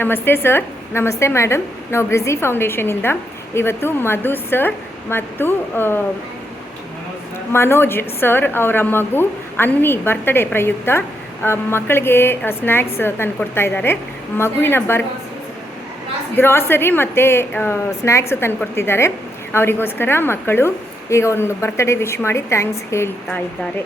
ನಮಸ್ತೆ ಸರ್. ನಮಸ್ತೆ ಮೇಡಮ್. ನಾವು ಬ್ರಿಜಿ ಫೌಂಡೇಶನಿಂದ ಇವತ್ತು ಮಧು ಸರ್ ಮತ್ತು ಮನೋಜ್ ಸರ್ ಅವರ ಮಗು ಅನ್ವಿ ಬರ್ತ್ಡೇ ಪ್ರಯುಕ್ತ ಮಕ್ಕಳಿಗೆ ಸ್ನ್ಯಾಕ್ಸ್ ತಂದು ಕೊಡ್ತಾ ಇದ್ದಾರೆ. ಮಗುವಿನ ಗ್ರಾಸರಿ ಮತ್ತು ಸ್ನ್ಯಾಕ್ಸ್ ತಂದು ಕೊಡ್ತಿದ್ದಾರೆ. ಅವರಿಗೋಸ್ಕರ ಮಕ್ಕಳು ಈಗ ಒಂದು ಬರ್ತ್ಡೇ ವಿಶ್ ಮಾಡಿ ಥ್ಯಾಂಕ್ಸ್ ಹೇಳ್ತಾ ಇದ್ದಾರೆ.